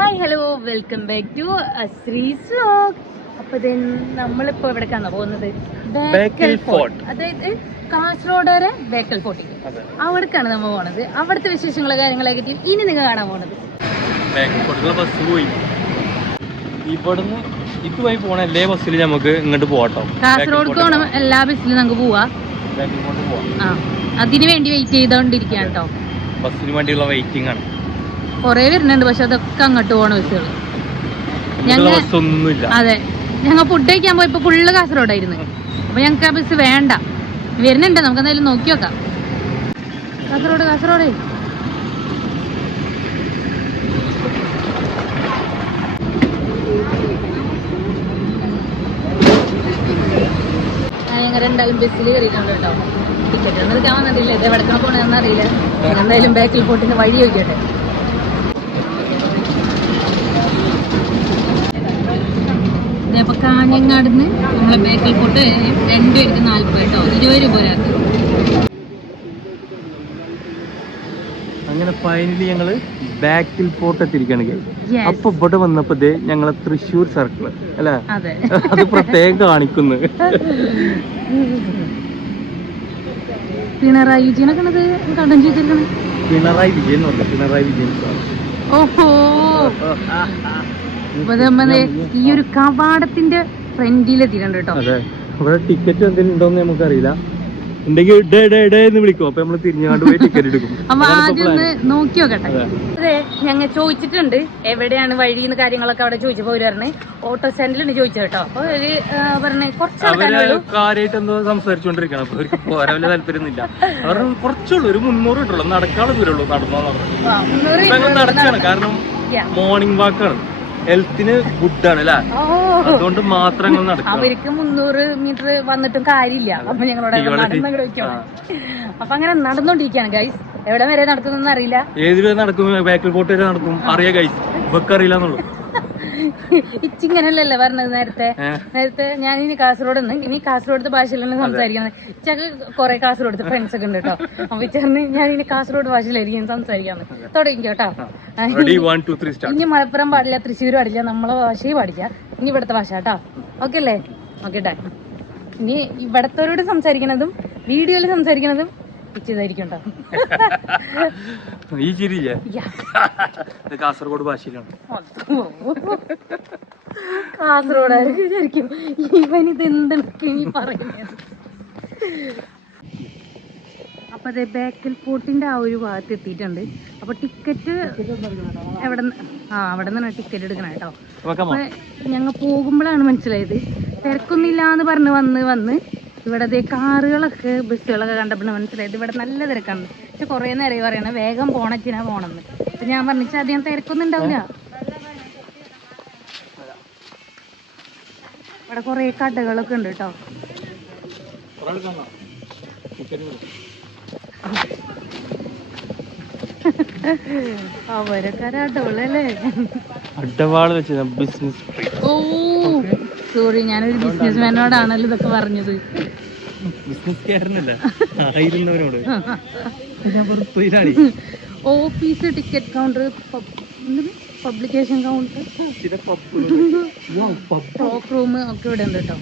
Hi hello welcome back to Sree's vlog അപ്പൊ നമ്മൾ നമ്മളിപ്പോ എവിടേക്കാണ് പോകുന്നത്? ബേക്കൽ ഫോർട്ട്. അതായത് കാസർഗോഡ് വരെ ബേക്കൽ ഫോർട്ടിക്ക് അവിടേക്കാണ് നമ്മൾ പോണത്. അവിടുത്തെ വിശേഷങ്ങളെ കാര്യങ്ങളെ പറ്റി ഇനി നിങ്ങൾ കാണാൻ പോണത്. ബസ് പോയി. ഇവിടുന്ന് ഇതുവഴി പോണ എല്ലാ ബസ്സിലും നമുക്ക് ഇങ്ങോട്ട് പോകട്ടോ കാസർഗോഡ് പോകണം എല്ലാ ബസ്സിലും നമുക്ക് പോവാ. അതിനു വേണ്ടി വെയിറ്റ് ചെയ്തോണ്ടിരിക്കാട്ടോ കേട്ടോ ബസ്സിന് വേണ്ടിയുള്ള വെയിറ്റിംഗ് ആണ്. കൊറേ വരുന്നുണ്ട് പക്ഷെ അതൊക്കെ അങ്ങോട്ട് പോണ ബസ്സുകൾ ഞങ്ങൾ അതെ. ഞങ്ങൾ ഫുഡ് കഴിക്കാൻ പോയപ്പോ ഫുള്ള് കാസർഗോഡായിരുന്നു. അപ്പൊ ഞങ്ങൾക്ക് ആ ബസ് വേണ്ട. വരുന്നുണ്ട് നമുക്ക് എന്തായാലും നോക്കി നോക്കാം. കാസർഗോഡ് കാസർഗോഡ്. ഞങ്ങൾ രണ്ടാലും ബസ്സിൽ കയറിയിട്ടുണ്ട് കേട്ടോ. ടിക്കറ്റ് ഒന്നും എടുക്കാൻ വന്നിട്ടില്ല? ഇത് എവിടെ പോണെന്നറിയില്ല എന്തായാലും ബാക്കിൽ പോട്ടിന് വഴി ചോദിക്കട്ടെ. കാഞ്ഞങ്ങാടുന്ന് നമ്മളെ ബേക്കൽ പോട്ട് രണ്ടുപേർക്ക് നാല്പത് കേട്ടോ. ഇരുപത് രൂപ ഒരാൾക്ക്. അങ്ങനെ ഫൈനലി ഞങ്ങൾ ബാക്കിൽ പോട്ട് എത്തിയിരിക്കുകയാണ് guys. Yes. അപ്പൊ ഇവിടെ വന്നപ്പോ ഞങ്ങളെ തൃശ്ശൂർ സർക്കിൾ അല്ലേ? അതെ. പ്രത്യേകം കാണിക്കുന്നു. പിണറായി വിജയനൊക്കെ കടം ചെയ്തിരിക്കണം പിണറായി വിജയൻ പിണറായി വിജയൻ ഓഹോ. ഈ ഒരു കവാടത്തിന്റെ ഫ്രണ്ടിൽ എത്തിയിട്ടുണ്ട് കേട്ടോ. അതെ. ഇവിടെ ടിക്കറ്റ് എന്തെങ്കിലും ഉണ്ടോന്ന് നമുക്കറിയില്ല. ഉണ്ടെങ്കിൽ ഡേ ഡേ ഡേ എന്ന് വിളിക്കും. അപ്പൊ നമ്മൾ തിരിഞ്ഞാണ്ട് പോയി ടിക്കറ്റ് എടുക്കും. അപ്പൊ അതാണ് ഇപ്പൊ ആദ്യം നോക്കി നോക്കട്ടെ. അതെ. ഞങ്ങൾ ചോദിച്ചിട്ടുണ്ട് എവിടെയാണ് വഴി എന്ന് കാര്യങ്ങളൊക്കെ അവിടെ ചോദിച്ചപ്പോ അവർ പറഞ്ഞ് ഓട്ടോ സ്റ്റാൻഡിലാണ് ചോദിച്ചത് കേട്ടോ. അപ്പൊ അവർ പറഞ്ഞ് കുറച്ച് അവർ എന്തോ സംസാരിച്ചുകൊണ്ടിരിക്കണം അപ്പൊ അവർക്ക് പോരാൻ വലിയ താല്പര്യമൊന്നുമില്ല. അവർ കുറച്ചുള്ളൂ ഒരു മുന്നൂറ് കിട്ടുള്ളൂ നടക്കാനുള്ള ദൂരമുള്ളൂ നടന്നോ നടക്കാണ്. കാരണം. മോർണിംഗ് വാക്കാണ് ഹെൽത്തിന് ഗുഡാണ് അല്ലേ ഓ. അതുകൊണ്ട് മാത്രം നടക്കും അവർക്ക് മുന്നൂറ് മീറ്റർ വന്നിട്ടും കാര്യമില്ല. അപ്പൊ ഞങ്ങളോട് അപ്പൊ അങ്ങനെ നടന്നോണ്ടിരിക്കാണ് ഗൈസ് എവിടെ വരെ നടക്കുന്നറിയില്ല അറിയില്ല. ഏതിൽ നടക്കും? ബാക്കിൽ പോട്ട് വരെ നടക്കും. അറിയാ ഗൈസ് ഇവക്കറിയില്ല എന്നുള്ളൂ. ഇച്ചിങ്ങനല്ലല്ലേ പറഞ്ഞത് നേരത്തെ. നേരത്തെ ഞാൻ ഇനി കാസർഗോഡ് നിന്ന് ഇനി കാസർഗോഡത്തെ ഭാഷയിലാണ് സംസാരിക്കുന്നത്. ഇച്ചക്ക് കുറെ കാസർഗോഡത്തെ ഫ്രണ്ട്സ് ഒക്കെ ഉണ്ട് കേട്ടോ അപ്പൊ ഇച്ചറിന് ഞാൻ ഇനി കാസർഗോഡ് ഭാഷയിലായിരിക്കും സംസാരിക്കാന്ന്. തുടങ്ങി കേട്ടോ ഇനി മലപ്പുറം പാടില്ല തൃശ്ശൂർ പാടില്ല നമ്മളെ ഭാഷയും പാടില്ല. ഇനി ഇവിടുത്തെ ഭാഷ കേട്ടോ ഓക്കെ അല്ലേ? ഓക്കെ ഇനി ഇവിടത്തോരോട് സംസാരിക്കണതും വീഡിയോയിൽ സംസാരിക്കണതും ഈ ചിരിയില്ലേ? യാ. ഇത് കാസർഗോഡ് ഭാഷയിലാണ്. കാസർഗോഡ് വിചാരിക്കും. ഇവൻ ഇത് എന്തൊക്കെ ഈ പറയുന്നത് അപ്പൊ അതെ ബേക്കൽ ഫോർട്ടിന്റെ ആ ഒരു ഭാഗത്ത് എത്തിയിട്ടുണ്ട്. അപ്പൊ ടിക്കറ്റ് എവിടെ ആ അവിടെ നിന്നാണ് ടിക്കറ്റ് എടുക്കണേ കേട്ടോ വെക്കാമോ? അപ്പൊ ഞങ്ങൾ പോകുമ്പോഴാണ് മനസ്സിലായത്. തിരക്കൊന്നുമില്ല എന്ന് പറഞ്ഞ് വന്ന് വന്ന് ഇവിടെ ദേ കാറുകളൊക്കെ ബസ്സുകളൊക്കെ കണ്ടപ്പോൾ മനസ്സിലായത് ഇവിടെ നല്ല തിരക്കാണ്. പക്ഷെ കുറേ നേരമായി പറയണേ വേഗം പോണച്ചിനാ പോണെന്ന്. അപ്പൊ ഞാൻ പറഞ്ഞിച്ച അധികം തിരക്കൊന്നും ഉണ്ടാവില്ല ഇവിടെ കുറേ കടകളൊക്കെ ഉണ്ട് കേട്ടോ. അവരൊക്കെ വെച്ച് ബിസിനസ് ഓ സോറി ഞാനൊരു ബിസിനസ് മാനോടാണല്ലോ ഇതൊക്കെ പറഞ്ഞത്. ബിസിനസ് കയറുന്നില്ല ഞാൻ പുറത്തു ഇതാണ് office ticket counter publication counter? Talk room ഒക്കെ ഇവിടെ ഉണ്ട് കേട്ടോ.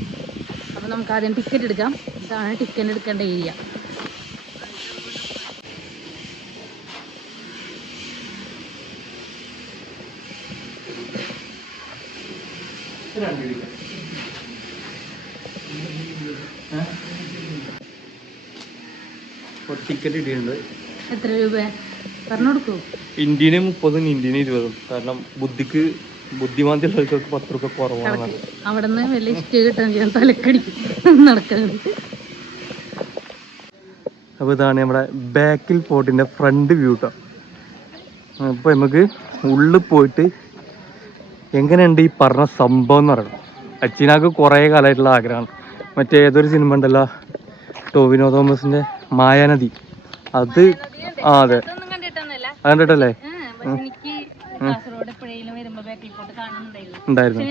അപ്പൊ നമുക്ക് ആദ്യം ടിക്കറ്റ് എടുക്കാം. ഇതാണ് ടിക്കറ്റ് എടുക്കേണ്ട ഏരിയ ടിക്കറ്റ് കിട്ടിയിട്ടുണ്ട് എത്ര രൂപ പറഞ്ഞു കൊടുക്കൂ. ഇന്ത്യന് മുപ്പതും ഇന്ത്യന് ഇരുപതും. കാരണം ബുദ്ധിക്ക് ബുദ്ധിമാന്ദ്യമുള്ളവർക്കൊക്കെ പത്ത് രൂപ കുറവാണ്. അവിടെ നിന്ന് വലിയ ഇഷ്ടം കിട്ടാൻ ഞാൻ തലക്കടി നടക്കുന്നത് അപ്പോൾ ഇതാണ് നമ്മുടെ ബാക്കിൽ പോട്ടിന്റെ ഫ്രണ്ട് വ്യൂ കേട്ടോ അപ്പോൾ നമുക്ക് ഉള്ളിൽ പോയിട്ട് എങ്ങനെയുണ്ട് ഈ പറഞ്ഞ സംഭവം എന്ന് പറയണം. അച്ഛനാക്ക് കുറേ കാലമായിട്ടുള്ള ആഗ്രഹമാണ്. മറ്റേ ഏതൊരു സിനിമ ഉണ്ടല്ലോ? ടോവിനോ തോമസിന്റെ മായാനദി. അത് ആ അതെ. കണ്ടിട്ടല്ലേ? ഉണ്ടായിരുന്നു.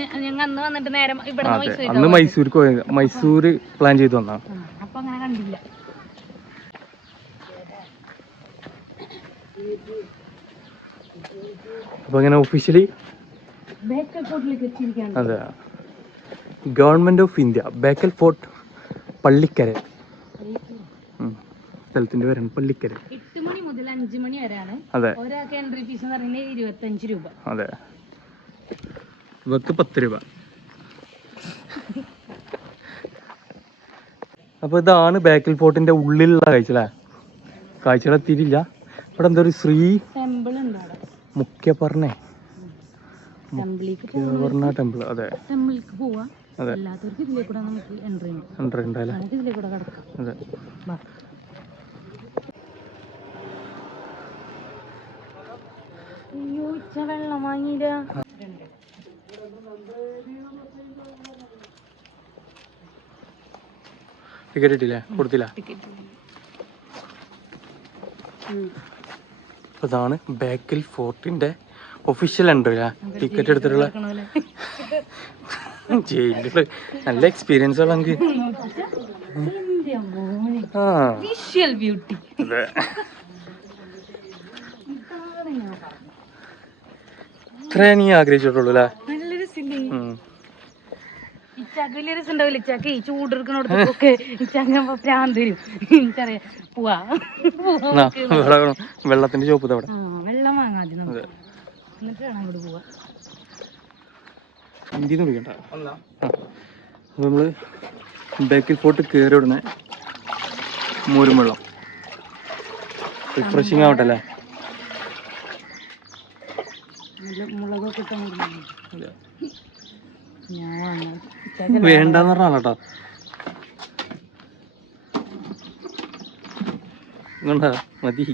അതെ. അന്ന് മൈസൂർക്ക് പോയത് മൈസൂർ പ്ലാൻ ചെയ്ത് വന്നാ. അപ്പൊ അങ്ങനെ ഒഫീഷ്യലി അതെ. Government of India Bekal fort Pallikkara. സ്ഥലത്തിന്റെ പേരാണ് പള്ളിക്കര. എട്ട് മണി മുതൽ അഞ്ചു മണി വരെയാണ് അതെ. ഒരാൾക്ക് എൻട്രി ഫീസ് എന്ന് പറയുന്നത് ഇരുപത്തഞ്ച് രൂപ. അതെ. ഇവക്ക് പത്ത് രൂപ. അപ്പൊ ഇതാണ് ബേക്കൽ ഫോർട്ടിന്റെ ഉള്ളിലുള്ള കാഴ്ച അല്ലേ? കാഴ്ചകൾ എത്തിയിട്ടില്ല. ഇവിടെ എന്താ ഒരു ശ്രീ ടെമ്പിൾ പറഞ്ഞേ ടെമ്പിൾ അതെ. അതെ. അല്ലാത്തവർക്ക് ഇതിലേ കൂടെ നമുക്ക് എൻട്രി ഉണ്ട് ഉണ്ട് ഉണ്ടല്ലേ നമുക്ക് ഇതിലേ കൂടെ കിടക്കാം അതെ വെള്ളം വാങ്ങിയില്ല ടിക്കറ്റ് ഇട്ടില്ലേ? കൊടുത്തില്ല? അപ്പൊ ഇതാണ് ബേക്കൽ ഫോർട്ടിന്റെ ഒഫീഷ്യൽ എൻട്രി അല്ലേ ടിക്കറ്റ് എടുത്തിട്ടുള്ള നല്ല എക്സ്പീരിയൻസ് ഉള്ള ആ. വിഷ്വൽ ബ്യൂട്ടി അതെ ഇത്രേ നീ ആഗ്രഹിച്ചിട്ടുള്ളൂ അല്ലേ? നല്ലൊരു സിനിമ. ഉം. ഇച്ചാക്ക് വലിയ രസം ഉണ്ടാവില്ല ഇച്ചാക്ക് ഈ ചൂടെടുക്കണോടത്തൊക്കെ ഇച്ചാക്കുമ്പോ പ്രാന്ത് വരും. എനിക്കറിയാം. പോവാ. പോവാ. എന്നാ, വെള്ളത്തിന്റെ ചോപ്പ് അവിടെ വെള്ളം വാങ്ങാതെ നമുക്ക്. എന്നിട്ട് വേണം അങ്ങോട്ട് പോവാ. ഇന്ത്യന്ന് വിളിക്കണ്ട. അപ്പൊ നമ്മൾ ബേക്കൽ ഫോർട്ട് കയറി ഉടനെ മോരും വെള്ളം റിഫ്രഷിങ് ആവട്ടെ അല്ലേ? മുളകൊക്കെ ഇട്ടാ ഞാൻ വേണ്ടെന്ന് പറഞ്ഞാലോ കേട്ടോ. മതി.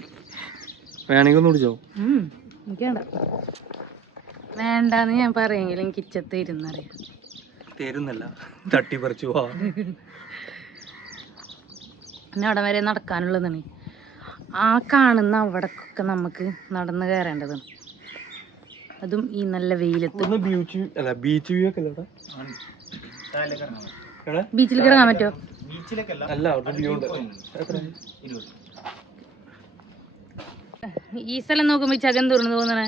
വേണമെങ്കിൽ ഒന്ന് കുടിച്ചോ? വേണ്ടെന്ന് ഞാൻ പറയെങ്കിലും കിച്ചത്ത് ഇരുന്നറിയാം തരുന്നല്ല. തട്ടിപ്പറിച്ചു പോവാ പിന്നെ അവിടെ വരെ നടക്കാനുള്ളതാണ്. ആ കാണുന്ന അവിടക്കൊക്കെ നമുക്ക് നടന്നു കയറേണ്ടതാണ്. അതും ഈ നല്ല വെയിലത്ത്. ബീച്ച് അല്ല ബീച്ച് വ്യൂ ഒക്കെ ബീച്ചിൽ കിടക്കാൻ പറ്റുമോ? അല്ല വ്യൂ ഉണ്ട്? ഈ സ്ഥലം നോക്കുമ്പോ ചകം തുറന്നു തോന്നണേ.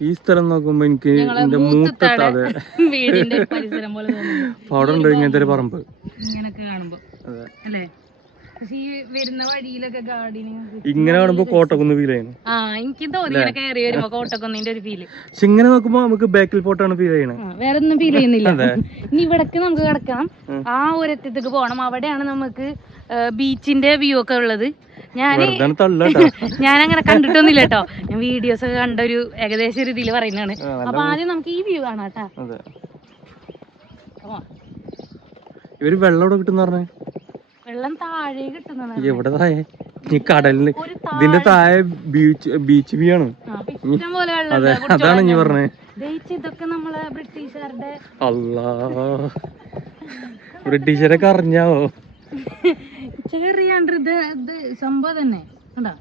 ഈ സ്ഥലം നോക്കുമ്പോ എനിക്ക് എന്റെ മൂത്തത്താടെ മൂത്തത്താതെ വീടിന്റെ പരിസരം പോലെ തോന്നുന്നു. അവിടെ ഉണ്ട് ഇങ്ങനത്തെ ഒരു പറമ്പ്. ഇങ്ങനൊക്കെ കാണുമ്പോ. അല്ലേ? പക്ഷെ ഈ വരുന്ന വഴിയിലൊക്കെ ഗാർഡനിങ് ഇങ്ങനെ കാണുമ്പോ കോട്ടക്കുന്ന് ഫീൽ ചെയ്യുന്നു. ആ എനിക്ക് തോന്നി ഇങ്ങനെ കയറി വരുമ്പോ കോട്ടക്കൊന്നിന്റെ ഒരു ഫീൽ പക്ഷെ ഇങ്ങനെ നോക്കുമ്പോ നമുക്ക് ബാക്കിൽ ഫോർട്ടാണ് ഫീൽ ചെയ്യണത് വേറെ ഒന്നും ഫീൽ ചെയ്യുന്നില്ല. ഇനി ഇവിടക്ക് നമുക്ക് കിടക്കാം. ആ ഒരറ്റത്തേക്ക് പോകണം അവിടെയാണ് നമുക്ക് ബീച്ചിന്റെ വ്യൂ ഒക്കെ ഉള്ളത്. ഞാൻ ഞാൻ അങ്ങനെ കണ്ടിട്ടൊന്നുമില്ല കേട്ടോ. ഞാൻ വീഡിയോസ് ഒക്കെ കണ്ട ഒരു ഏകദേശ രീതിയിൽ ഇതിൽ പറയുന്നതാണ് അപ്പൊ ആദ്യം നമുക്ക് ഈ വ്യൂ കാണാം കേട്ടാ. ഇവർ വെള്ളം കിട്ടുന്ന പറഞ്ഞേ വെള്ളം താഴെ കിട്ടുന്നതാണ്. എവിടെ താഴെ? ഈ കടലിൽ. ഇതിന്റെ താഴെ ബീച്ച് ബീച്ച് വ്യൂ ആണ്. അതെ അതാണ് ഇനി പറഞ്ഞേ അല്ല ഇതൊക്കെ നമ്മളെ ബ്രിട്ടീഷുകാരുടെ അല്ലാ അറിഞ്ഞാവോ ചെറിയാണ്ട് ഇത് ഇത് സംഭവം തന്നെ. കണ്ടാ?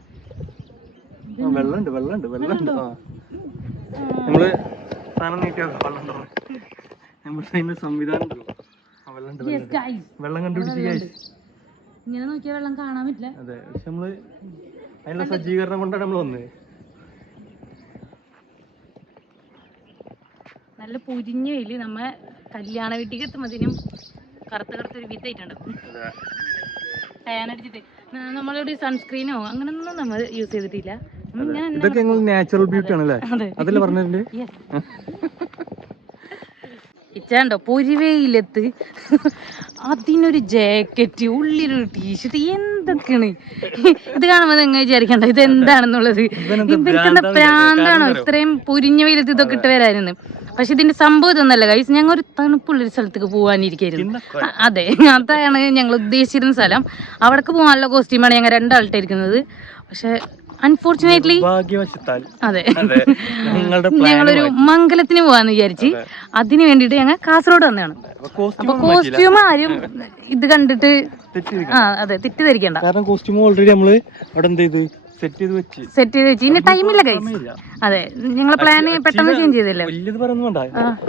വെള്ളമുണ്ട് വെള്ളമുണ്ട് വെള്ളമുണ്ട് നമ്മൾ സാധനം നീട്ടിയാ വെള്ളം ഉണ്ടോ? നമ്മുടെ സംവിധാനം ഉണ്ടല്ലോ. വെള്ളമുണ്ട്. വെള്ളം കണ്ടുപിടിച്ച്. ഇങ്ങനെ നോക്കിയാൽ വെള്ളം കാണാൻ പറ്റില്ല. അതെ പക്ഷെ നമ്മൾ അതിനുള്ള സജ്ജീകരണം കൊണ്ടാണ് നമ്മൾ വന്നത് നല്ല പൊരിഞ്ഞ വെയിൽ നമ്മ കല്യാണ വീട്ടിലേക്ക് എത്തുമ്പതിനും കറുത്ത കറുത്തൊരു വിത്തായിട്ടുണ്ട് വിത്തായിട്ടുണ്ടാവും നമ്മളൊരു ന- നമ്മളിവിടെ സൺസ്ക്രീനോ അങ്ങനെയൊന്നും നമ്മൾ യൂസ് ചെയ്തിട്ടില്ല. ഇതൊക്കെ നാച്ചുറൽ ബ്യൂട്ടി ആണല്ലേ? അതെ അതല്ലേ പറഞ്ഞിട്ടുണ്ട് ഇച്ചാണ്ടോ? പൊരിവെയിലത്ത് അതിനൊരു ജാക്കറ്റ് ഉള്ളിലൊരു ടീഷർട്ട് എന്തൊക്കെയാണ്? ഇത് കാണുമ്പോൾ നിങ്ങൾ വിചാരിക്കണ്ട ഇത് എന്താണെന്നുള്ളത് ഇവർക്കെന്താ പ്രാന്താണോ? ഇത്രയും പൊരിഞ്ഞ വെയിലത്ത് ഇതൊക്കെ ഇട്ട് വരായിരുന്നു പക്ഷെ ഇതിന്റെ സംഭവം ഇതൊന്നല്ല കൈസ് ഞങ്ങൾ ഒരു തണുപ്പുള്ളൊരു സ്ഥലത്തേക്ക് പോകാനിരിക്കായിരുന്നു അതെ അതാണ് ഞങ്ങൾ ഉദ്ദേശിച്ചിരുന്ന സ്ഥലം. അവിടേക്ക് പോകാനുള്ള കോസ്റ്റ്യൂമാണ് ഞങ്ങൾ രണ്ടാൾട്ട് ഇരിക്കുന്നത് പക്ഷെ അൺഫോർച്ചുനേറ്റ്ലി അതെ. ഞങ്ങളൊരു മംഗലത്തിന് പോവാന്ന് വിചാരിച്ച് അതിന് വേണ്ടിട്ട് ഞങ്ങൾ കാസർഗോഡ് വന്നതാണ്. അപ്പൊ. കോസ്റ്റ്യൂം ആരും ഇത് കണ്ടിട്ട്. ആ അതെ തെറ്റിദ്ധരിക്കണ്ട. കാരണം കോസ്റ്റ്യൂം ഓൾറെഡി നമ്മൾ അവിടെ എന്ത് ചെയ്ത്? സെറ്റ് ചെയ്ത് വെച്ച്. സെറ്റ് ചെയ്ത് വെച്ച്. ഇനി ടൈമില്ല കൈസ് അതെ ഞങ്ങളെ പ്ലാന് പെട്ടെന്ന് ചേഞ്ച് ചെയ്തില്ലേ? വലിയത് പറയുന്നു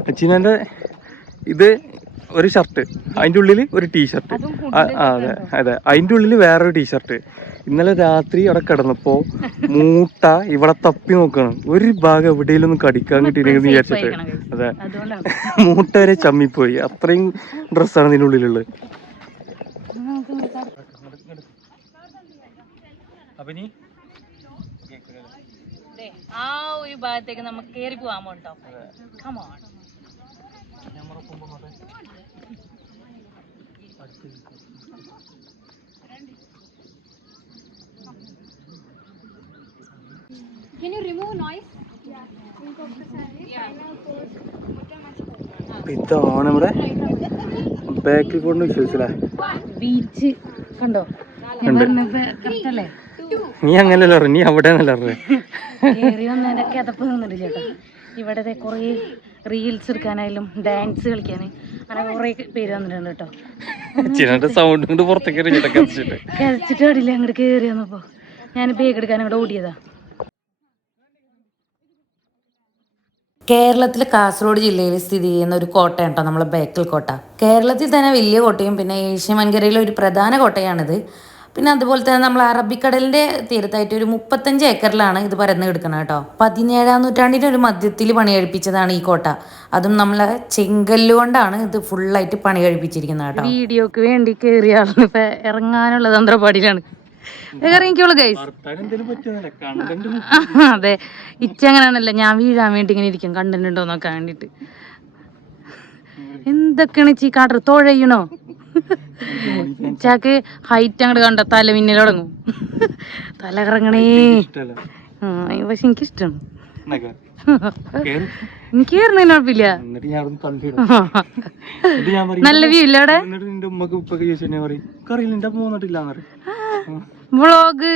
അച്ഛനെ ഇത് ഒരു ഷർട്ട് അതിന്റെ ഉള്ളിൽ ഒരു ടീഷർട്ട് അതും അതെ അതെ. അതിന്റെ ഉള്ളിൽ വേറൊരു ടീഷർട്ട് ഇന്നലെ രാത്രി അവിടെ കിടന്നപ്പോൾ മൂട്ട ഇവിടെ തപ്പി നോക്കണം. ഒരു ഭാഗം എവിടെയെങ്കിലും ഒന്ന് കടിക്കാൻ കിട്ടിയില്ലെങ്കിൽ വിചാരിച്ചിട്ട്. അതെ. അതുകൊണ്ടാണ്. മൂട്ട വരെ ചമ്മിപ്പോയി. അത്രയും ഡ്രസ്സാണ് ഇതിന്റെ ഉള്ളിലുള്ളത്. ദേ, ആ ഒരു ഭാഗത്തേക്ക് നമുക്ക് കേറി പോവാൻ പോട്ടോ come on Can you remove noise? ഇതാണ് നമ്മുടെ ബാക്കിൽ കൊണ്ട് വിശ്വസിച്ചല്ലേ? ബീച്ച് കണ്ടോ? നീ അങ്ങനല്ല പറഞ്ഞു? നീ അവിടെ നല്ല കേറി വന്നതിന്റെ കിതപ്പ് നിന്നിട്ട് ചേട്ടാ ഇവിടെ കുറേ റീൽസ് എടുക്കാനായാലും ഡാൻസ് കളിക്കാൻ അങ്ങനെ കുറെ പേര് വന്നിട്ടുണ്ട് കേട്ടോ. സൗണ്ട് കൊണ്ട് പുറത്തേക്ക് കരച്ചിട്ട്. അടിയില്ല അങ്ങോട്ട് കയറി വന്നപ്പോ ഞാൻ ബേഗ് എടുക്കാൻ അങ്ങോട്ട് ഓടിയതാ. കേരളത്തിലെ കാസർഗോഡ് ജില്ലയിൽ സ്ഥിതി ചെയ്യുന്ന ഒരു കോട്ടയാണ് കേട്ടോ നമ്മളെ ബേക്കൽ കോട്ട. കേരളത്തിൽ തന്നെ വലിയ കോട്ടയും പിന്നെ ഏഷ്യൻ വൻകരയിലെ ഒരു പ്രധാന കോട്ടയാണിത്. പിന്നെ അതുപോലെ തന്നെ നമ്മൾ അറബിക്കടലിന്റെ തീരത്തായിട്ട് ഒരു മുപ്പത്തഞ്ച് ഏക്കറിലാണ് ഇത് പരന്ന് കിടക്കുന്നത് കേട്ടോ. പതിനേഴാം നൂറ്റാണ്ടിന്റെ ഒരു മധ്യത്തിൽ പണി കഴിപ്പിച്ചതാണ് ഈ കോട്ട. അതും നമ്മളെ ചെങ്കല്ല് കൊണ്ടാണ് ഇത് ഫുള്ളായിട്ട് പണി കഴിപ്പിച്ചിരിക്കുന്നത് കേട്ടോ. വീഡിയോക്ക് വേണ്ടി കയറിയ ആളിന് ഇപ്പൊ ഇറങ്ങാനുള്ള തന്ത്രപ്പാടിയിലാണ് ഇറങ്ങിക്കോളൂ ഗൈസ് കണ്ടന്റ് അതെ. ഇച്ച അങ്ങനെയാണല്ലോ. ഞാൻ വീഴാൻ വേണ്ടി ഇങ്ങനെ ഇരിക്കും. കണ്ടന്റ് ഉണ്ടോ നോക്കാൻ വേണ്ടിട്ട് എന്തൊക്കെയാണ് ചീ കാട്ടർ തുഴയണോ? ഇച്ചാക്ക് ഹൈറ്റ് അങ്ങോട്ട് കണ്ട തല മിന്നൽ തുടങ്ങും തല കറങ്ങണേ ആ, പക്ഷെ എനിക്ക് ഇഷ്ടമാണ്. എനിക്ക് കയറുന്നതിന് കുഴപ്പമില്ല. നല്ല വ്യൂ ഇല്ല അവിടെ? വ്ളോഗ്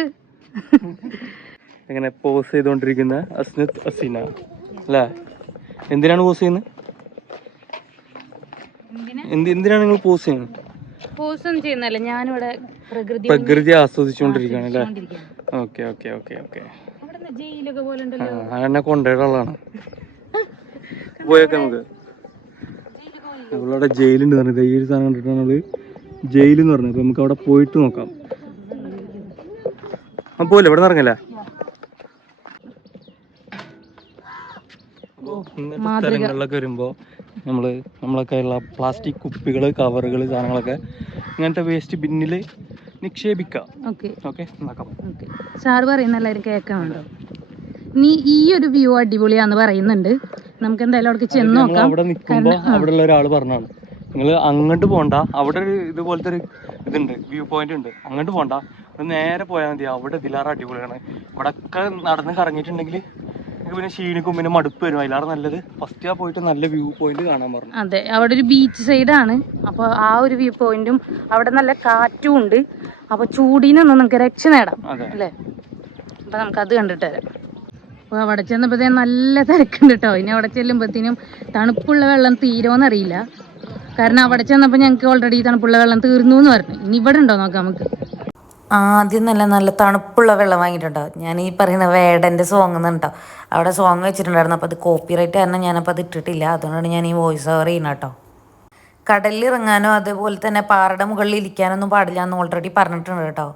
അങ്ങനെ പോസ് ചെയ്തുകൊണ്ടിരിക്കുന്ന അസ്നത് അസീന. അല്ലേ? എന്തിനാണ് പോസ് ചെയ്യുന്നത്? എന്ത് എന്തിനാണ് നിങ്ങൾ പോസ് ചെയ്യുന്നത്? പോസ് ചെയ്യുന്നല്ലേ ഞാനിവിടെ പ്രകൃതി പ്രകൃതി ആസ്വദിച്ചുകൊണ്ടിരിക്കുകയാണ് അല്ലേ. Okay okay okay okay. ജയിലൊക്കെ പോലെ ഉണ്ടല്ലോ. അതെന്നെ കൊണ്ടുപോയിട്ടുള്ളതാണ് പോയേക്കാം നമുക്ക്. നമ്മളവിടെ ജയിലുണ്ട് പറഞ്ഞത് ഈ ഒരു സാധനം കണ്ടിട്ടാണ് നമ്മൾ ജയിൽ എന്ന് പറഞ്ഞത് അപ്പൊ നമുക്ക് അവിടെ പോയിട്ട് നോക്കാം. ആ പോലെ ഇവിടെ നിന്ന് ഇറങ്ങല്ലേ ഇങ്ങനത്തെ സ്ഥലങ്ങളിലൊക്കെ വരുമ്പോ നമ്മൾ നമ്മളൊക്കെ ഉള്ള പ്ലാസ്റ്റിക് കുപ്പികൾ കവറുകൾ സാധനങ്ങളൊക്കെ ഇങ്ങനത്തെ വേസ്റ്റ് ബിന്നിൽ നിക്ഷേപിക്കാം. ഓക്കെ. ഓക്കെ നോക്കാം ഓക്കെ. സാറ് പറയുന്ന എല്ലാവരും കേൾക്കാൻ നീ ഈ ഒരു വ്യൂ അടിപൊളിയാന്ന് പറയുന്നുണ്ട്. നമുക്ക് എന്തായാലും അവിടെ ചെന്ന് നോക്കാം. അവിടെ നിൽക്കുമ്പോൾ അവിടെ ഉള്ള ഒരാൾ പറഞ്ഞാണ് നിങ്ങൾ അങ്ങോട്ട് പോണ്ട. അവിടെ ഒരു ഇതുപോലത്തെ ഒരു ഇതുണ്ട് വ്യൂ പോയിന്റ് ഉണ്ട്. അങ്ങോട്ട് പോണ്ട. നേരെ പോയാൽ മതി. അവിടെ ഇതിലാറ് അടിപൊളിയാണ്. ഇവിടെ ഒക്കെ നടന്ന് കറങ്ങിയിട്ടുണ്ടെങ്കിൽ പിന്നെ ക്ഷീണിക്കും പിന്നെ മടുപ്പ് വരും. അതിലാണ് നല്ലത്. ഫസ്റ്റ് ആ പോയിട്ട് നല്ല വ്യൂ പോയിന്റ് കാണാൻ പറഞ്ഞു. അതെ അവിടെ ഒരു ബീച്ച് സൈഡാണ് അപ്പോൾ ആ ഒരു വ്യൂ പോയിന്റും അവിടെ നല്ല കാറ്റും ഉണ്ട്. അപ്പോൾ ചൂടിനൊന്നും നമുക്ക് രക്ഷ നേടാം അല്ലേ? നമുക്ക് അത് കണ്ടിട്ട് തരാം അപ്പോൾ അവിടെ ചെന്നപ്പോഴത്തേ നല്ല തിരക്കുണ്ട് കേട്ടോ ഇനി അവിടെ ചെല്ലുമ്പോഴത്തേനും തണുപ്പുള്ള വെള്ളം തീരുമോന്നറിയില്ല കാരണം അവിടെ ചെന്നപ്പോൾ ഞങ്ങൾക്ക് ഓൾറെഡി തണുപ്പുള്ള വെള്ളം തീർന്നു എന്ന് പറഞ്ഞു. ഇനി ഇവിടെ ഉണ്ടോ നോക്കാം നമുക്ക്? ആദ്യം നല്ല നല്ല തണുപ്പുള്ള വെള്ളം വാങ്ങിയിട്ടുണ്ടാവും ഞാൻ ഈ പറയുന്ന വേടന്റെ സോങ് എന്നുണ്ടോ അവിടെ സോങ് വെച്ചിട്ടുണ്ടായിരുന്നു. അപ്പോൾ അത് കോപ്പി റൈറ്റ് കാരണം ഞാനപ്പോൾ അത് ഇട്ടിട്ടില്ല. അതുകൊണ്ടാണ് ഞാൻ ഈ വോയിസ് ഓവർ ചെയ്യുന്നത് കേട്ടോ. കടലിൽ ഇറങ്ങാനോ അതുപോലെ തന്നെ പാറയുടെ മുകളിൽ ഇരിക്കാനൊന്നും പാടില്ല എന്ന് ഓൾറെഡി പറഞ്ഞിട്ടുണ്ട് കേട്ടോ.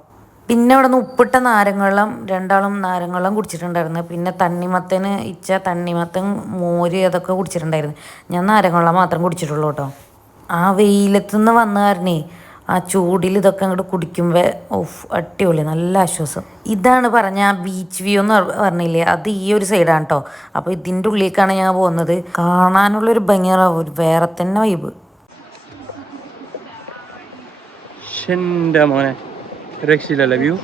പിന്നെ അവിടെ നിന്ന് ഉപ്പിട്ട നാരങ്ങളും രണ്ടാളും നാരങ്ങളും കുടിച്ചിട്ടുണ്ടായിരുന്നു. പിന്നെ തണ്ണിമത്തന് ഇച്ച തണ്ണിമത്തൻ മോര് അതൊക്കെ കുടിച്ചിട്ടുണ്ടായിരുന്നു. ഞാൻ നാരങ്ങവെള്ളം മാത്രം കുടിച്ചിട്ടുള്ളൂ കേട്ടോ. ആ വെയിലത്തുനിന്ന് വന്ന കാരണേ ആ ചൂടിൽ ഇതൊക്കെ അങ്ങോട്ട് കുടിക്കുമ്പോൾ ഓഫ് അടിപൊളി നല്ല ആശ്വാസം. ഇതാണ് പറഞ്ഞ ആ ബീച്ച് വ്യൂ എന്ന് പറ- പറഞ്ഞില്ലേ? അത് ഈ ഒരു സൈഡാണ് കേട്ടോ അപ്പോൾ ഇതിന്റെ ഉള്ളിലേക്കാണ് ഞാൻ പോകുന്നത്. കാണാനുള്ളൊരു ഭംഗിയറ ഒരു വേറെ തന്നെ വൈബ് മോനെ രക്ഷയില്ലല്ലേ വ്യൂ.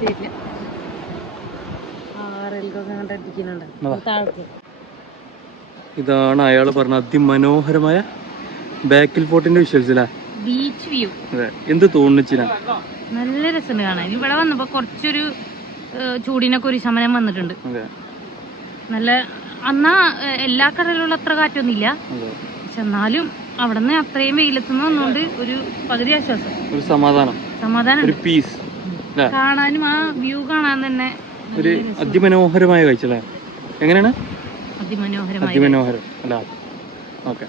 ഇതാണ് അയാൾ പറഞ്ഞ അതിമനോഹരമായ ബാക്കിൽ പോട്ടിന്റെ വിഷ്വൽസ് അല്ലേ ബീച്ച് വ്യൂ. എന്ത് തോന്നിച്ചിനാ നല്ല രസമുണ്ട് കാണാൻ. ഇവിടെ വന്നപ്പോ കുറച്ചൊരു ചൂടിനൊക്കെ ഒരു ശമനം വന്നിട്ടുണ്ട്. നല്ല അന്നാ എല്ലാ കടലിലുള്ള അത്ര കാറ്റൊന്നുമില്ല. പക്ഷെ എന്നാലും അവിടെ നിന്ന് അത്രയും വെയിലത്തുനിന്ന് വന്നുകൊണ്ട് ഒരു പകുതി ആശ്വാസം. ഒരു സമാധാനം. സമാധാനം ഒരു പീസ് കാണാനും ആ വ്യൂ കാണാൻ തന്നെ ഒരു അതിമനോഹരമായ കാഴ്ച എങ്ങനെയാണ്? അതിമനോഹരമായ അതിമനോഹരം. അല്ല. ഓക്കെ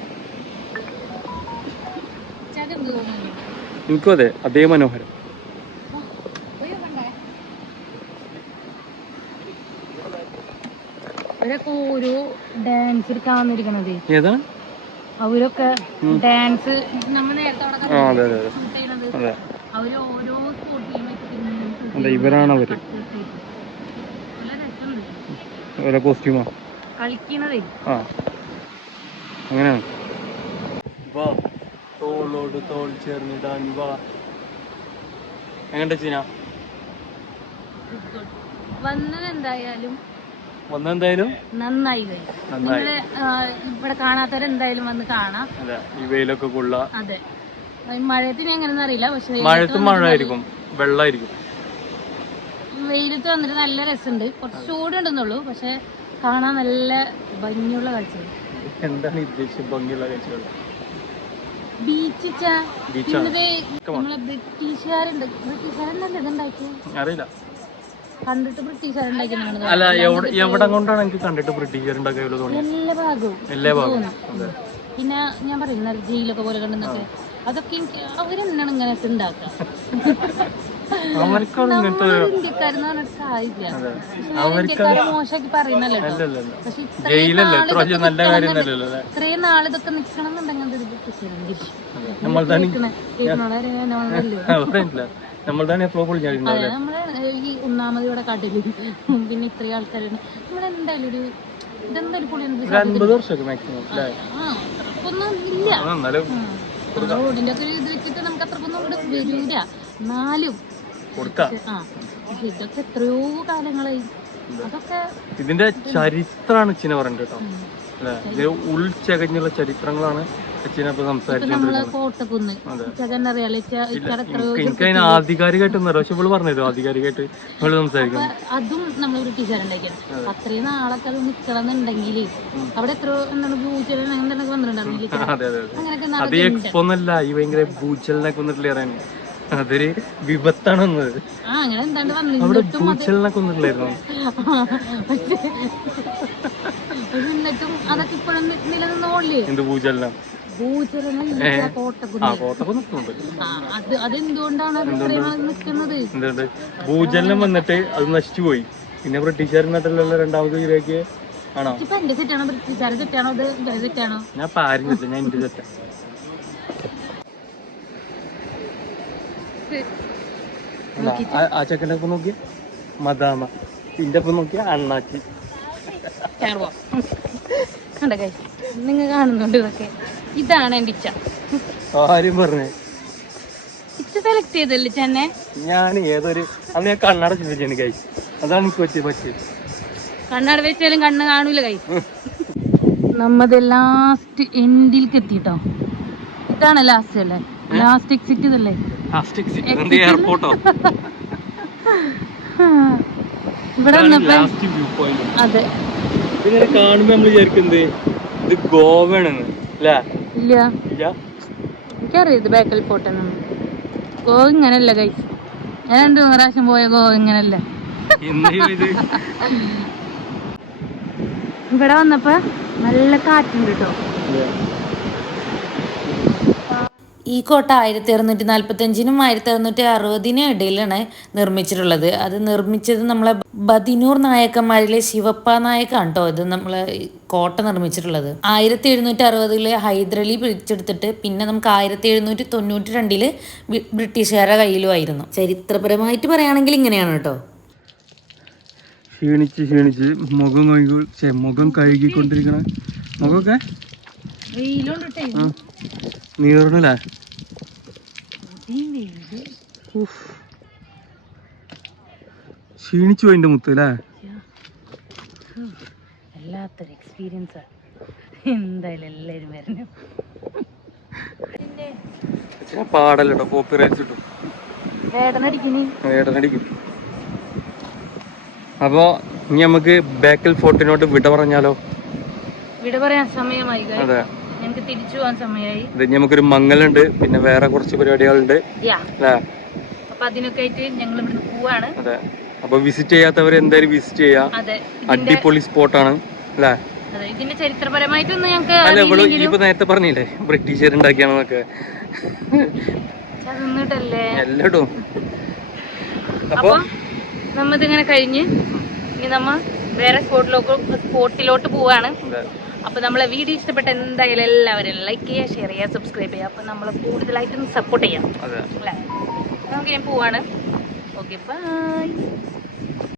തോന്നുന്നു എനിക്കും അതെ അതേ മനോഹരം. അവരൊക്കെ ഡാൻസ് ഏതാണ് അവരൊക്കെ ഡാൻസ് നമ്മൾ നേരത്തെ അവർ ഓരോ ഇവരാണ് അവർ. കോസ്റ്റ്യൂമാ കളിക്കണതേ. അങ്ങനെയാണ്. തോളോട് തോൾ ചേർന്നിടാൻ വാ. എങ്ങനെ ചീന? വന്നതെന്തായാലും? വന്നെന്തായാലും നന്നായി നിങ്ങൾ ഇവിടെ കാണാത്തവരെന്തായാലും വന്ന് കാണാം. ഈ വെയിലൊക്കെ കൊള്ള. അതെ. ഈ മഴയത്തിന് എങ്ങനെയെന്ന് അറിയില്ല പക്ഷെ മഴയത്തും മഴ ആയിരിക്കും വെള്ളമായിരിക്കും വെയിലത്ത് വന്നിട്ട് നല്ല രസമുണ്ട്. കുറച്ച് ചൂടുണ്ടെന്നുള്ളൂ പക്ഷെ കാണാൻ നല്ല ഭംഗിയുള്ള കാഴ്ചകൾ. എന്താണ് ഉദ്ദേശിച്ചത് ഭംഗിയുള്ള കാഴ്ചകൾ? അറിയില്ല. അല്ല എവിടെ കൊണ്ടാണ് എനിക്ക് കണ്ടിട്ട് ബ്രിട്ടീഷുകാരുണ്ടാക്കിയ എല്ലാ ഭാഗവും. എല്ലാ ഭാഗവും. പിന്നെ ഞാൻ പറയുന്നത് ജയിലൊക്കെ പോലെ കണ്ടെന്നൊക്കെ അതൊക്കെ എനിക്ക് അവരെന്നാണ് ഇങ്ങനെയൊക്കെ ഉണ്ടാക്കുക? അവർക്കാണ് ഇങ്ങനത്തെ ജയിലല്ലേ? ഇത്ര വലിയ നല്ല കാര്യം തന്നെയല്ലോ അല്ലേ? ഇത്രയും നാൾ ഇതൊക്കെ നിക്കണം. എന്നുണ്ടെങ്കിൽ നമ്മൾ തന്നെ എപ്പോഴും നമ്മൾ ഈ ഒന്നാമത് ഇവിടെ കടലും. പിന്നെ ഇത്രയും ആൾക്കാരുണ്ട്. നമ്മളെന്തായാലും ഒരു ഇതെന്തായാലും അൻപത് വർഷമൊക്കെ മാക്സിമം അത്രക്കൊന്നും ഇല്ല. റോഡിന്റെ ഒക്കെ ഇത് വെച്ചിട്ട് നമുക്ക് അത്രക്കൊന്നും ഇവിടെ വരൂല. എന്നാലും ഇതൊക്കെ എത്രയോ കാലങ്ങളായി. അതൊക്കെ ഇതിന്റെ ചരിത്രമാണ് അച്ഛനെ പറഞ്ഞത് കേട്ടോ. അല്ലെ? ഉൾച്ചകഞ്ഞുള്ള ചരിത്രങ്ങളാണ് എനിക്ക് അതിന് ആധികാരികമായിട്ടൊന്നും പക്ഷെ ഇവൾ പറഞ്ഞു ആധികാരികമായിട്ട് ഇവൾ സംസാരിക്കും അതും നമ്മൾ ബ്രിട്ടീഷുകാരുണ്ടാക്കിയത് അത്രയും നാളൊക്കെ അത് നിക്കണം എന്നുണ്ടെങ്കിൽ അവിടെ എത്രയോ എന്താണ് ഭൂചലനം അങ്ങനെ വന്നിട്ടുണ്ടായിരുന്നില്ല? അതെ അതെ അങ്ങനെയൊക്കെ ഈ ഭയങ്കര ഭൂചലനൊക്കെ വന്നിട്ടില്ല അതൊരു വിപത്താണ് വന്നത്. അവിടെ എന്നിട്ടും അതൊക്കെ ഇപ്പോഴും നിലനിന്നോളില്ലേ? എന്ത് ഭൂചലനം? ഭൂചലനം വന്നിട്ട് അത് നശിച്ചു പോയി. പിന്നെ ബ്രിട്ടീഷുകാർ നട്ടല്ലോ രണ്ടാമത് ഇതിലേക്ക് ആണോ? ഞാൻ ഇപ്പൊ ഞാൻ എന്റെ തെറ്റ. ആ ചെക്കന്റെ ഒപ്പം നോക്കിയ മദാമ ഇതിന്റെ ഒപ്പം നോക്കിയ അണ്ണാച്ചി കയറുവോ കണ്ട കൈ നിങ്ങൾ കാണുന്നുണ്ട് ഇതൊക്കെ. ഇതാണ് എന്റെ ഇച്ച ആരും പറഞ്ഞേ. ഇച്ച സെലക്ട് ചെയ്തല്ലേ ചെന്നെ ഞാൻ ഏതൊരു അന്ന് ഞാൻ കണ്ണട ചോദിച്ചാണ് കൈ അതാണ് എനിക്ക് പറ്റിയത് പറ്റിയത് കണ്ണട വെച്ചാലും കണ്ണ് കാണൂല കൈ നമ്മത് ലാസ്റ്റ് എൻഡിലേക്ക് എത്തിട്ടോ? ഇതാണ് ലാസ്റ്റ് അല്ലേ? ലാസ്റ്റ് സിറ്റി ഇതല്ലേ? എയർപോർട്ടോ ഇവിടെ ലാസ്റ്റ് വ്യൂ പോയിന്റ് അതെ. ഇതിങ്ങനെ കാണുമ്പോ നമ്മൾ വിചാരിക്കുന്നത് ഇത് ഗോവയാണെന്ന് അല്ലേ ഇല്ല. ഇല്ല? എനിക്കറിയാം ഇത് ബേക്കൽ പോട്ടെന്ന്. ഗോവ ഇങ്ങനല്ല കൈസ് ഞാൻ രണ്ടു മൂന്ന് പ്രാവശ്യം പോയ ഗോവ ഇങ്ങനല്ല. ഇവിടെ വന്നപ്പോ നല്ല കാറ്റുണ്ട് കേട്ടോ ഈ കോട്ട ആയിരത്തി അറുന്നൂറ്റി നാൽപ്പത്തഞ്ചിനും ആയിരത്തി അറുന്നൂറ്റി അറുപതിനും ഇടയിലാണ് നിർമ്മിച്ചിട്ടുള്ളത്. അത് നിർമ്മിച്ചത് നമ്മളെ ബദിനൂർ നായക്കന്മാരിലെ ശിവപ്പ നായക്കാണ് കേട്ടോ ഇത് നമ്മളെ കോട്ട നിർമ്മിച്ചിട്ടുള്ളത്. ആയിരത്തി എഴുന്നൂറ്റി അറുപതിൽ ഹൈദരലി പിടിച്ചെടുത്തിട്ട് പിന്നെ നമുക്ക് ആയിരത്തി എഴുന്നൂറ്റി തൊണ്ണൂറ്റി രണ്ടിൽ ബ്രിട്ടീഷുകാരുടെ ബ്രിട്ടീഷുകാരുടെ കയ്യിലുമായിരുന്നു. ചരിത്രപരമായിട്ട് പറയുകയാണെങ്കിൽ ഇങ്ങനെയാണ് കേട്ടോ ക്ഷീണിച്ച് ക്ഷീണിച്ച് മുഖം മുഖം കഴുകിക്കൊണ്ടിരിക്കണ. മുഖമൊക്കെ? നീറണല്ലേ ക്ഷീണിച്ചു അതിന്റെ മുത്ത് അല്ലേ വല്ലാത്തൊരു എക്സ്പീരിയൻസ് എന്തായാലും എല്ലാരും വരണം. പാടല്ലോ കോപ്പി റൈറ്റ്സ് കിട്ടും വേടനടിക്കണി വേടനടിക്കും അപ്പോൾ ഇനി നമുക്ക് ബേക്കൽ ഫോർട്ടിനോട്ട് വിട പറഞ്ഞാലോ? വിട പറയാൻ സമയമായി. അതെ. ഞങ്ങക്ക് തിരിച്ചു പോകാൻ സമയമായി. നമുക്കൊരു മംഗലുണ്ട് പിന്നെ വേറെ കുറച്ച് പരിപാടികളുണ്ട്. അപ്പൊ അതിനൊക്കെ ആയിട്ട് ഞങ്ങൾ ഇവിടുന്ന് പോവാണ്. വിസിറ്റ് ചെയ്യാത്തവർ എന്തായാലും വിസിറ്റ് ചെയ്യാം. അടിപൊളി സ്പോട്ടാണ് അല്ലേ? ഇതിന്റെ ചരിത്രപരമായിട്ടൊന്നും ഞങ്ങൾക്ക് ഇപ്പൊ നേരത്തെ പറഞ്ഞില്ലേ ബ്രിട്ടീഷുകാർ ഉണ്ടാക്കിയാണെന്നൊക്കെ അപ്പൊ അപ്പം നമ്മതിങ്ങനെ കഴിഞ്ഞ് ഇനി നമ്മ വേറെ സ്പോട്ടിലോട്ട് സ്പോട്ടിലോട്ട് പോവാണ്. അതെ. അപ്പൊ നമ്മളെ വീഡിയോ ഇഷ്ടപ്പെട്ട എന്തായാലും എല്ലാവരും ലൈക്ക് ചെയ്യുക ഷെയർ ചെയ്യുക സബ്സ്ക്രൈബ് ചെയ്യുക. അപ്പോൾ നമ്മളെ കൂടുതലായിട്ടും സപ്പോർട്ട് ചെയ്യാം. അല്ലേ? നമുക്ക് ഞാൻ പോവാണ്. Okay bye